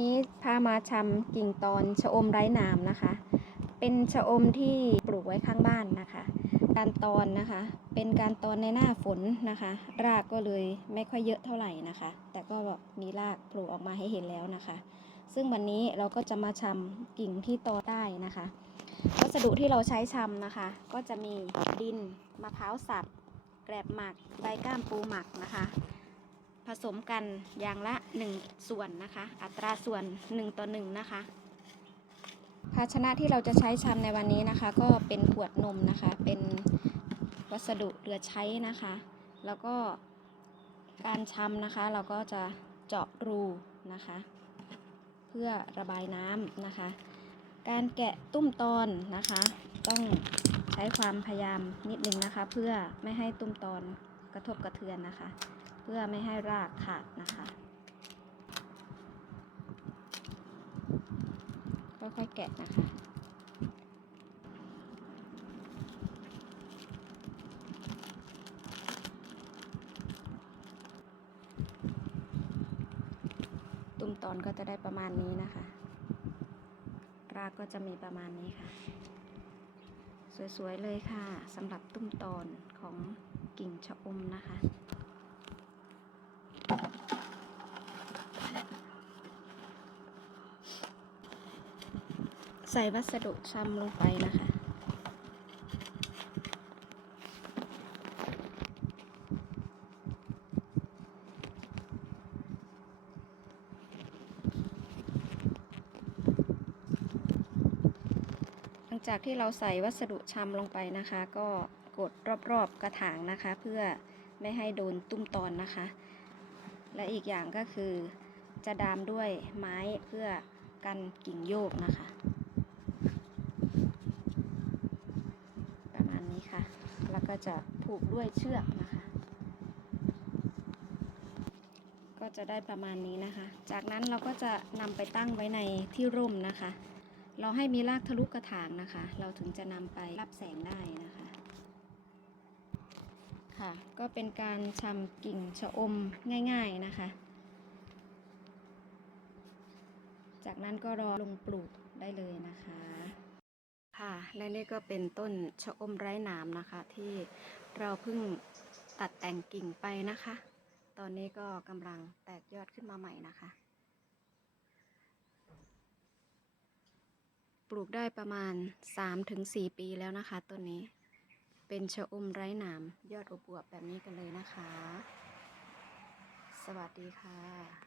นี้พามาชำกิ่งตอนชะอมไร้หนามนะคะ เป็นชะอมที่ปลูกไว้ข้างบ้านนะคะ การตอนนะคะ เป็นการตอนในหน้าฝนนะคะ รากก็เลยไม่ค่อยเยอะเท่าไหร่นะคะ แต่ก็มีรากโผล่ออกมาให้เห็นแล้วนะคะ ซึ่งวันนี้เราก็จะมาชำกิ่งที่ตอได้นะคะ วัสดุที่เราใช้ชำนะคะ ก็จะมีดินมะพร้าวสับแกลบหมักใบก้ามปูหมักนะคะ ผสมกันอย่างละ 1 ส่วนนะคะ อัตราส่วน 1 ต่อ 1 นะคะ ภาชนะที่เราจะใช้ชำในวันนี้นะคะ ก็เป็นขวดนมนะคะ เป็นวัสดุเหลือใช้นะคะ แล้วก็การชำนะคะ เราก็จะเจาะรูนะคะ เพื่อระบายน้ำนะคะ การแกะตุ้มตอนนะคะ ต้องใช้ความพยายามนิดนึงนะคะ เพื่อไม่ให้ตุ้มตอน กระทบกระเทือนนะคะ เพื่อไม่ให้รากขาดนะคะ ค่อยๆแกะนะคะตุ้มตอนก็จะได้ประมาณนี้นะคะ รากก็จะมีประมาณนี้ค่ะ สวยๆเลยค่ะสำหรับตุ้มตอนของ ชะอมนะคะ ใส่วัสดุชำลงไปนะคะ หลังจากที่เราใส่วัสดุชำลงไปนะคะก็ กดรอบๆกระถางนะคะ เพื่อไม่ให้โดนตุ้มตอนนะคะ และอีกอย่างก็คือจะดามด้วยไม้เพื่อกันกิ่งโยกนะคะ ประมาณนี้ค่ะ แล้วก็จะผูกด้วยเชือกนะคะ ก็จะได้ประมาณนี้นะคะ จากนั้นเราก็จะนำไปตั้งไว้ในที่ร่มนะคะ เราให้มีรากทะลุกระถางนะคะ เราถึงจะนำไปรับแสงได้นะคะ ค่ะ ก็เป็นการชำกิ่งชะอมง่ายๆนะคะ จากนั้นก็รอลงปลูกได้เลยนะคะ ค่ะ และนี่ก็เป็นต้นชะอมไร้หนามนะคะ ที่เราเพิ่งตัดแต่งกิ่งไปนะคะ ตอนนี้ก็กำลังแตกยอดขึ้นมาใหม่นะคะ ปลูกได้ประมาณ 3-4 ปีแล้วนะคะต้นนี้ เป็นชะอมไร้หนามยอดอวบแบบนี้กันเลยนะคะ สวัสดีค่ะ